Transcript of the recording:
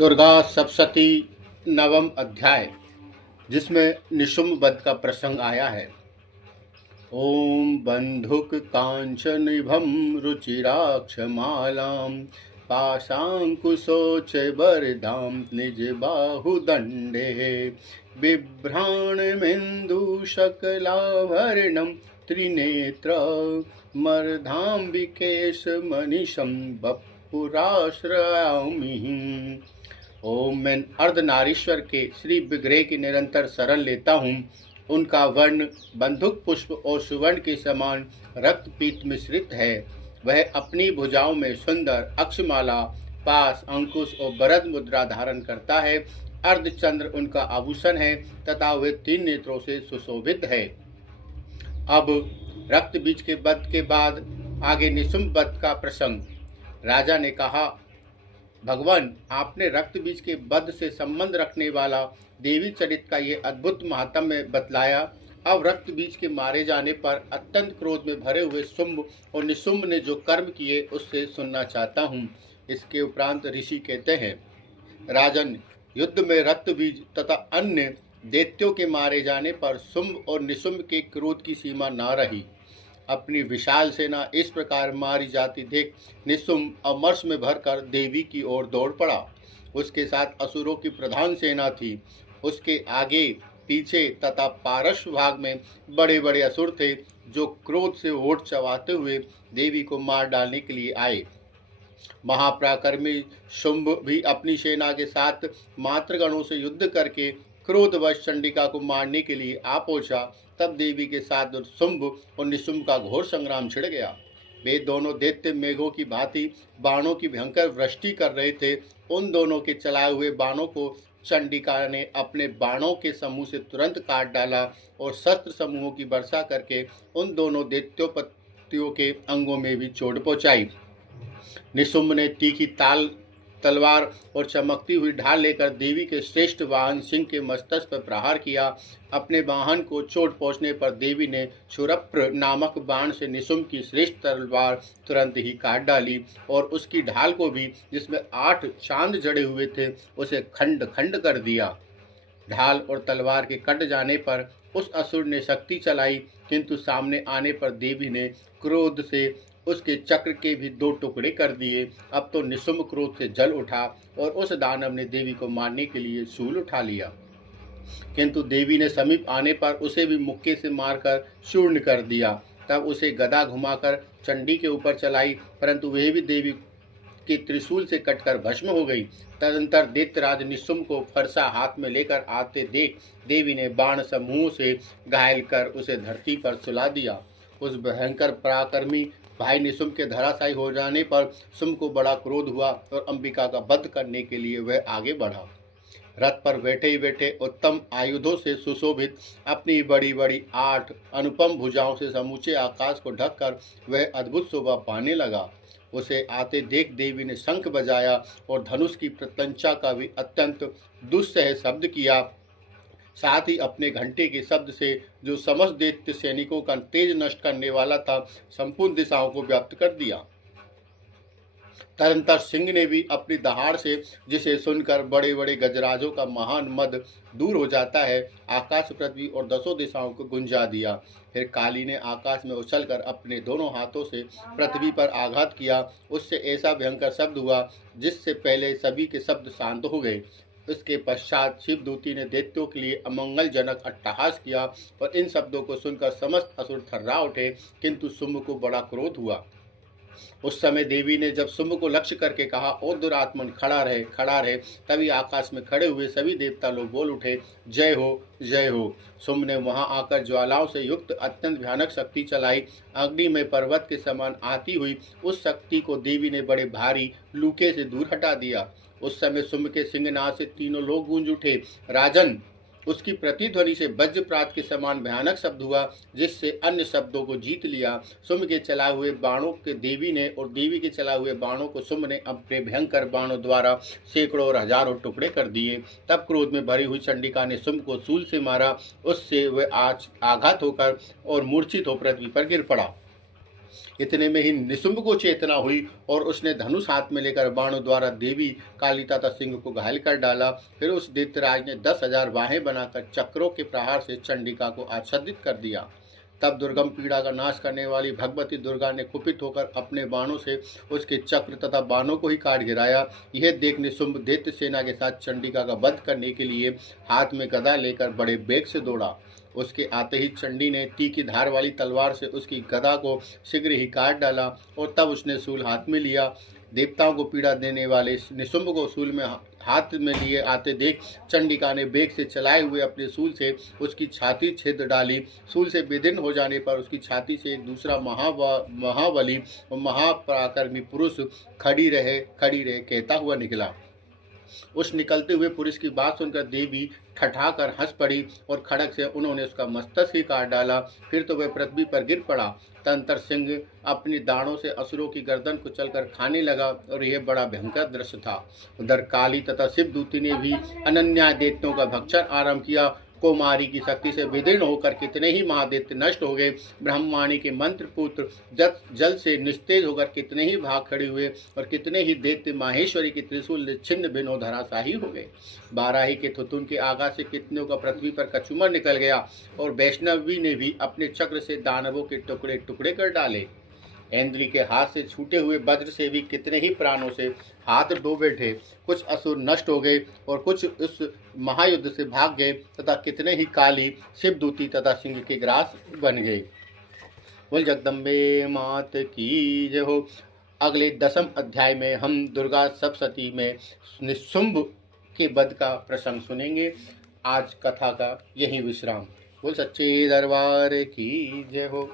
दुर्गा सप्तशती नवम अध्याय, जिसमें निशुम्भ वध का प्रसंग आया है। ओम बंधुक कांचनिभं रुचिराक्षमालां पाशांकुशोच्चैर्वरदां निजबाहुदण्डे बिभ्राणमेन्दुशकलाभरणं त्रिनेत्रमर्धाम्बिकेशमनिशं वपुराश्रयामि। ओम मैं अर्धनारीश्वर के श्री विग्रह की निरंतर शरण लेता हूँ। उनका वर्ण बंधुक पुष्प और सुवर्ण के समान रक्तपीत मिश्रित है। वह अपनी भुजाओं में सुंदर अक्षमाला, पास, अंकुश और वरद मुद्रा धारण करता है। अर्धचंद्र उनका आभूषण है तथा वे 3 नेत्रों से सुशोभित है। अब रक्त बीज के वध के बाद आगे निशुम्भ वध का प्रसंग। राजा ने कहा, भगवान, आपने रक्त बीज के वध से संबंध रखने वाला देवी चरित का ये अद्भुत महात्म्य बतलाया। अब रक्त बीज के मारे जाने पर अत्यंत क्रोध में भरे हुए शुंभ और निशुम्भ ने जो कर्म किए उससे सुनना चाहता हूँ। इसके उपरांत ऋषि कहते हैं, राजन, युद्ध में रक्त बीज तथा अन्य दैत्यों के मारे जाने पर शुंभ और निशुम्भ के क्रोध की सीमा न रही। अपनी विशाल सेना इस प्रकार मारी जाती देख निशुम्भ अमर्ष में भरकर देवी की ओर दौड़ पड़ा। उसके साथ असुरों की प्रधान सेना थी। उसके आगे पीछे तथा पार्श्व भाग में बड़े बड़े असुर थे, जो क्रोध से होठ चबाते हुए देवी को मार डालने के लिए आए। महापराक्रमी शुंभ भी अपनी सेना के साथ मातृगणों से युद्ध करके क्रोधवश चंडिका को मारने के लिए आ पहुंचा। तब देवी के साथ शुंभ और निशुम्भ का घोर संग्राम छिड़ गया। वे दोनों दैत्य मेघों की भांति बाणों की भयंकर वृष्टि कर रहे थे। उन दोनों के चलाए हुए बाणों को चंडिका ने अपने बाणों के समूह से तुरंत काट डाला और शस्त्र समूहों की वर्षा करके उन दोनों दैत्योपतियों के अंगों में भी चोट पहुंचाई। निशुम्भ ने तीखी तलवार और चमकती हुई ढाल लेकर देवी के श्रेष्ठ वाहन सिंह के मस्तक पर प्रहार किया। अपने वाहन को चोट पहुंचने पर देवी ने क्षुरप्र नामक बाण से निशुम्भ की श्रेष्ठ तलवार तुरंत ही काट डाली और उसकी ढाल को भी, जिसमें 8 चांद जड़े हुए थे, उसे खंड खंड कर दिया। ढाल और तलवार के कट जाने पर उस असुर ने शक्ति चलाई, किंतु सामने आने पर देवी ने क्रोध से उसके चक्र के भी 2 टुकड़े कर दिए। अब तो निशुम्भ क्रोध से जल उठा और उस दानव ने देवी को मारने के लिए शूल उठा लिया, किंतु देवी ने समीप आने पर उसे भी मुक्के से मारकर चूर्ण कर दिया। तब उसे गदा घुमाकर चंडी के ऊपर चलाई, परंतु वह भी देवी के त्रिशूल से कटकर भस्म हो गई। तदंतर दैत्यराज निशुम्भ को फरसा हाथ में लेकर आते देख देवी ने बाण समूह से घायल कर उसे धरती पर सुला दिया। उस भयंकर पराक्रमी भाई निशुम्भ के धराशायी हो जाने पर शुंभ को बड़ा क्रोध हुआ और अंबिका का वध करने के लिए वह आगे बढ़ा। रथ पर बैठे ही बैठे उत्तम आयुधों से सुशोभित अपनी बड़ी बड़ी 8 अनुपम भुजाओं से समूचे आकाश को ढककर वह अद्भुत शोभा पाने लगा। उसे आते देख देवी ने शंख बजाया और धनुष की प्रत्यंचा का भी अत्यंत दुस्सह शब्द किया। साथ ही अपने घंटे के शब्द से, जो समस्त दैत्य सैनिकों का तेज नष्ट करने वाला था, संपूर्ण दिशाओं को व्याप्त कर दिया। तदंतर सिंह ने भी अपनी दहाड़ से, जिसे सुनकर बड़े बड़े गजराजों का महान मद दूर हो जाता है, आकाश, पृथ्वी और 10 दिशाओं को गुंजा दिया। फिर काली ने आकाश में उछलकर अपने दोनों हाथों से पृथ्वी पर आघात किया। उससे ऐसा भयंकर शब्द हुआ जिससे पहले सभी के शब्द शांत हो गए। इसके पश्चात शिवदूती ने दैत्यों के लिए अमंगलजनक अट्टहास किया और इन शब्दों को सुनकर समस्त असुर थर्रा उठे, किंतु शुंभ को बड़ा क्रोध हुआ। उस समय देवी ने जब शुंभ को लक्ष्य करके कहा, ओ दुरात्मन, खड़ा रहे, खड़ा रहे, तभी आकाश में खड़े हुए सभी देवता लोग बोल उठे, जय हो, जय हो। शुंभ ने वहां आकर ज्वालाओं से युक्त अत्यंत भयानक शक्ति चलाई। अग्नि में पर्वत के समान आती हुई उस शक्ति को देवी ने बड़े भारी लूके से दूर हटा दिया। उस समय शुंभ के सिंहनाद से तीनों लोग गूंज उठे। राजन, उसकी प्रतिध्वनि से वज्रपात के समान भयानक शब्द हुआ, जिससे अन्य शब्दों को जीत लिया। शुंभ के चलाए हुए बाणों के देवी ने और देवी के चलाए हुए बाणों को शुंभ ने अपने भयंकर बाणों द्वारा सैकड़ों और हजारों टुकड़े कर दिए। तब क्रोध में भरी हुई चंडिका ने शुंभ को शूल से मारा। उससे वह आघात होकर और मूर्छित हो पृथ्वी पर गिर पड़ा। इतने में ही निशुंभ को चेतना हुई और उसने धनुष हाथ में लेकर बाणों द्वारा देवी काली तथा सिंह को घायल कर डाला। फिर उस दैत्यराज ने 10,000 बाहें बनाकर चक्रों के प्रहार से चंडिका को आच्छादित कर दिया। तब दुर्गम पीड़ा का नाश करने वाली भगवती दुर्गा ने कुपित होकर अपने बाणों से उसके चक्र तथा बाणों को ही काट गिराया। यह देख निशुंभ दैत्य सेना के साथ चंडिका का वध करने के लिए हाथ में गदा लेकर बड़े वेग से दौड़ा। उसके आते ही चंडी ने तीखी धार वाली तलवार से उसकी गदा को शीघ्र ही काट डाला और तब उसने शूल हाथ में लिया। देवताओं को पीड़ा देने वाले निशुंभ को शूल में हाथ में लिए आते देख चंडिका ने वेग से चलाए हुए अपने शूल से उसकी छाती छेद डाली। शूल से विदीर्ण हो जाने पर उसकी छाती से एक दूसरा महाबली और महापराक्रमी पुरुष खड़ी रहे कहता हुआ निकला। उस निकलते हुए पुरुष की बात सुनकर देवी ठठाकर हंस पड़ी और खड़क से उन्होंने उसका मस्तक ही काट डाला। फिर तो वह पृथ्वी पर गिर पड़ा। तंत्र सिंह अपनी दाढ़ों से असुरों की गर्दन कुचलकर खाने लगा और यह बड़ा भयंकर दृश्य था। उधर काली तथा शिवदूती ने भी अनन्या दैत्यों का भक्षण आरंभ किया। कौमारी की शक्ति से विदीर्ण होकर कितने ही महादैत्य नष्ट हो गए। ब्रह्मवाणी के मंत्र पुत्र जल से निस्तेज होकर कितने ही भाग खड़े हुए और कितने ही दैत्य माहेश्वरी के त्रिशूल छिन्न भिन्न धराशाही हो गए। बाराही के थुथुन के आघात से कितनों का पृथ्वी पर कचूमर निकल गया और वैष्णवी ने भी अपने चक्र से दानवों के टुकड़े टुकड़े कर डाले। इंद्री के हाथ से छूटे हुए वज्र से भी कितने ही प्राणों से हाथ डूबे थे। कुछ असुर नष्ट हो गए और कुछ उस महायुद्ध से भाग गए तथा कितने ही काली शिवदूती तथा सिंह के ग्रास बन गए। बोल जगदम्बे मात की जय हो। अगले 10वें अध्याय में हम दुर्गा सप्तशती में निशुंभ के वध का प्रसंग सुनेंगे। आज कथा का यही विश्राम। बोल सच्चे दरबार की जय हो।